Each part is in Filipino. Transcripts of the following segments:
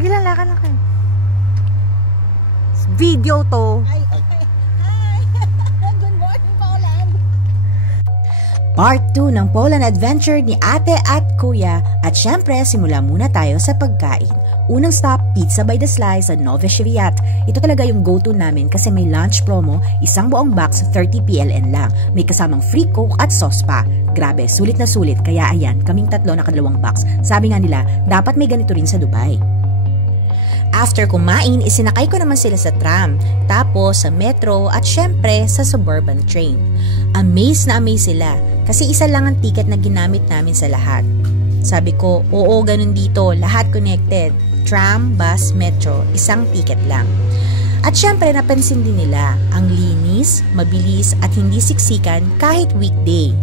Sige lang, lakad lang kayo. Video to. Hi! Good morning, Poland! Part 2 ng Poland Adventure ni Ate at Kuya. At syempre, simula muna tayo sa pagkain. Unang stop, Pizza by the Slice sa Nowy Świat. Ito talaga yung go-to namin kasi may lunch promo, isang buong box 30 PLN lang. May kasamang free coke at sauce pa. Grabe, sulit na sulit. Kaya ayan, kaming tatlo nakadalawang box. Sabi nga nila, dapat may ganito rin sa Dubai. After kumain, isinakay ko naman sila sa tram, tapos sa metro at syempre sa suburban train. Amazed na amazed sila kasi isa lang ang ticket na ginamit namin sa lahat. Sabi ko, oo ganun dito, lahat connected. Tram, bus, metro, isang ticket lang. At syempre napansin din nila, ang linis, mabilis at hindi siksikan kahit weekday.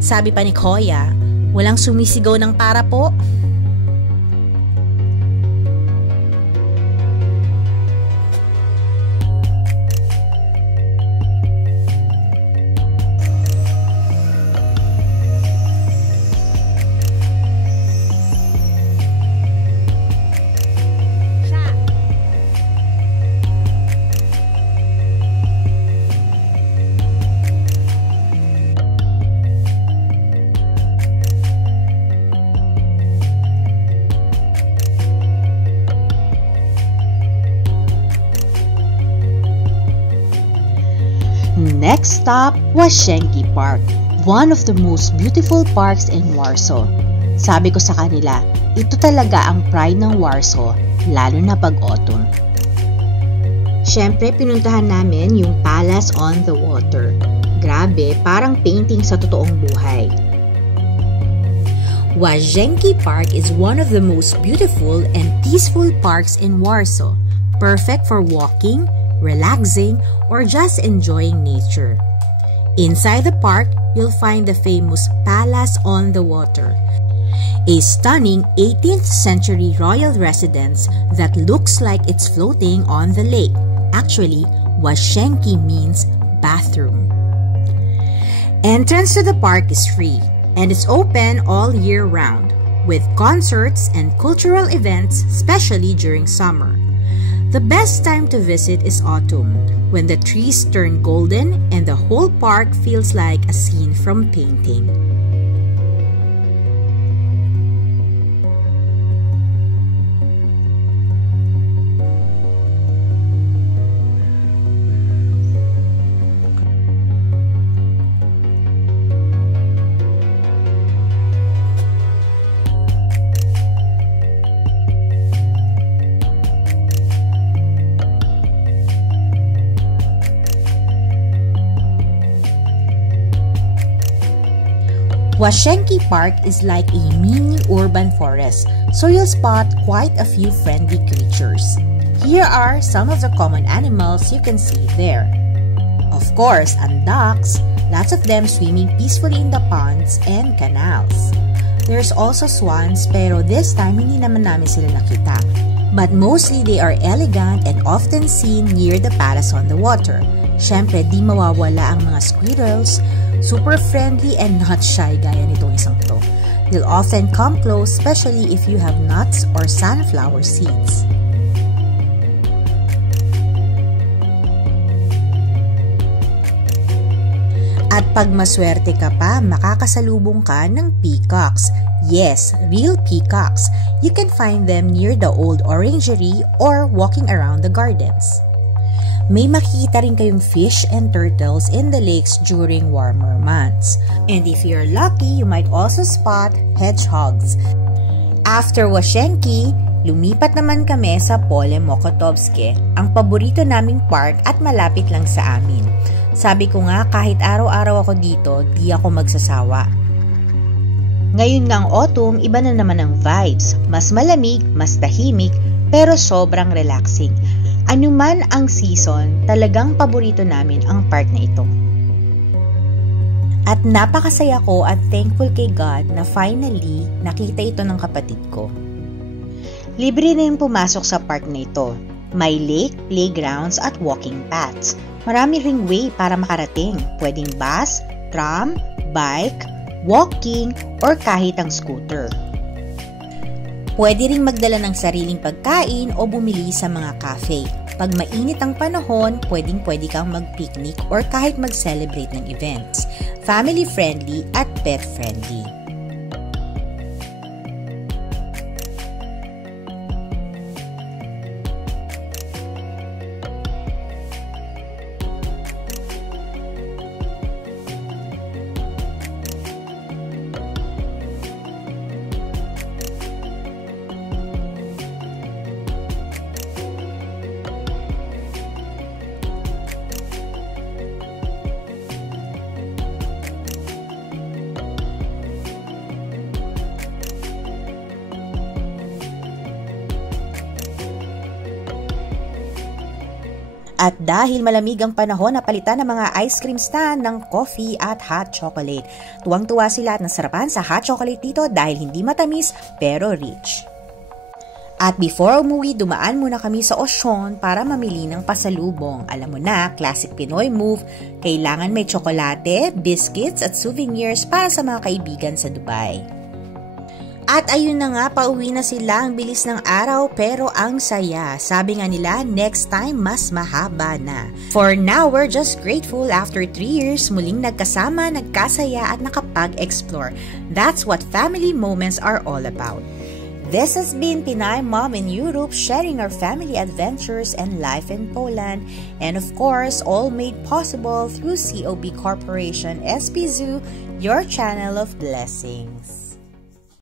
Sabi pa ni Kuya, walang sumisigaw ng para po. Next stop was Shenki Park, one of the most beautiful parks in Warsaw. Sabi ko sa kanila, ito talaga ang pride ng Warsaw, lalo na pag autumn. Siyempre, pinuntahan namin yung Palace on the Water. Grabe, parang painting sa totoong buhay. Łazienki Park is one of the most beautiful and peaceful parks in Warsaw, perfect for walking, relaxing, or just enjoying nature. Inside the park, you'll find the famous Palace on the Water, a stunning 18th century royal residence that looks like it's floating on the lake. Actually, Łazienki means bathroom. Entrance to the park is free, and it's open all year round, with concerts and cultural events, especially during summer. The best time to visit is autumn, when the trees turn golden and the whole park feels like a scene from painting. Łazienki Park is like a mini urban forest, so you'll spot quite a few friendly creatures. Here are some of the common animals you can see there. Of course, and ducks, lots of them swimming peacefully in the ponds and canals. There's also swans, pero this time hindi naman namin sila nakita. But mostly they are elegant and often seen near the Palace on the Water. Siyempre, di mawawala ang mga squirrels, super friendly and not shy gaya nitong isang to. They'll often come close, especially if you have nuts or sunflower seeds. At pag maswerte ka pa, makakasalubong ka ng peacocks. Yes, real peacocks. You can find them near the old orangery or walking around the gardens. May makikita rin kayong fish and turtles in the lakes during warmer months. And if you're lucky, you might also spot hedgehogs. After Łazienki, lumipat naman kami sa Pole Mokotowskie, ang paborito naming park at malapit lang sa amin. Sabi ko nga, kahit araw-araw ako dito, di ako magsasawa. Ngayon ngang autumn, iba na naman ang vibes. Mas malamig, mas tahimik, pero sobrang relaxing. Ano man ang season, talagang paborito namin ang park na ito. At napakasaya ko at thankful kay God na finally nakita ito ng kapatid ko. Libre na yung pumasok sa park na ito. May lake, playgrounds at walking paths. Marami ring way para makarating. Pwedeng bus, tram, bike, walking, or kahit ang scooter. Pwede ring magdala ng sariling pagkain o bumili sa mga cafe. Pag mainit ang panahon, pwede kang mag-picnic or kahit mag-celebrate ng events. Family-friendly at pet-friendly. At dahil malamig ang panahon, napalitan ng mga ice cream stand ng coffee at hot chocolate. Tuwang-tuwa sila at nasarapan sa hot chocolate dito dahil hindi matamis pero rich. At before umuwi, dumaan muna kami sa Auchan para mamili ng pasalubong. Alam mo na, classic Pinoy move, kailangan may tsokolate, biscuits at souvenirs para sa mga kaibigan sa Dubai. At ayun na nga, pauwi na sila. Ang bilis ng araw pero ang saya. Sabi nga nila, next time mas mahaba na. For now, we're just grateful after 3 years muling nagkasama, nagkasaya at nakapag-explore. That's what family moments are all about. This has been Pinay Mom in Europe, sharing our family adventures and life in Poland. And of course, all made possible through COB Corporation SPZoo, your channel of blessings.